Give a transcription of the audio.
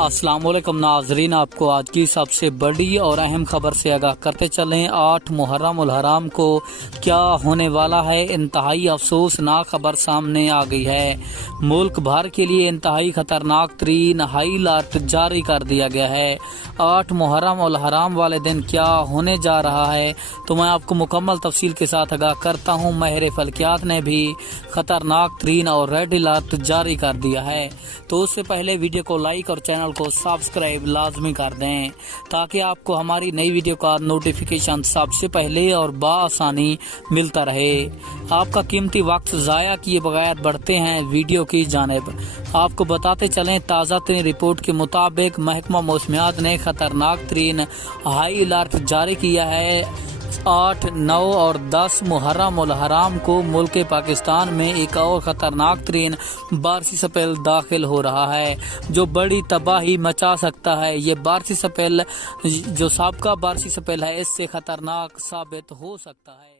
السلام علیکم ناظرین، آپ کو آج کی سب سے بڑی اور اہم خبر سے آگاہ کرتے چلیں۔ 8 محرم الحرام کو کیا ہونے والا ہے؟ انتہائی افسوسناک خبر سامنے آ گئی ہے۔ ملک بھر کے لیے انتہائی خطرناک ترین ہائی الرٹ جاری کر دیا گیا ہے۔ 8 محرم الحرام والے دن کیا ہونے جا رہا ہے تو میں آپ کو مکمل تفصیل کے ساتھ آگاہ کرتا ہوں۔ ماہر فلکیات نے بھی خطرناک ترین اور ریڈ الرٹ جاری کر دیا ہے، تو اس سے پہلے ویڈیو کو لائک اور چینل کو سبسکرائب لازمی کر دیں تاکہ آپ کو ہماری نئی ویڈیو کا نوٹیفیکیشن سب سے پہلے اور بآسانی ملتا رہے۔ آپ کا قیمتی وقت ضائع کیے بغیر بڑھتے ہیں ویڈیو کی جانب۔ آپ کو بتاتے چلیں، تازہ ترین رپورٹ کے مطابق محکمہ موسمیات نے خطرناک ترین ہائی الرٹ جاری کیا ہے۔ 8، 9 اور 10 محرم الحرام کو ملک پاکستان میں ایک اور خطرناک ترین بارشی سپیل داخل ہو رہا ہے جو بڑی تباہی مچا سکتا ہے۔ یہ بارشی سپیل جو سابقہ بارشی سپیل ہے، اس سے خطرناک ثابت ہو سکتا ہے۔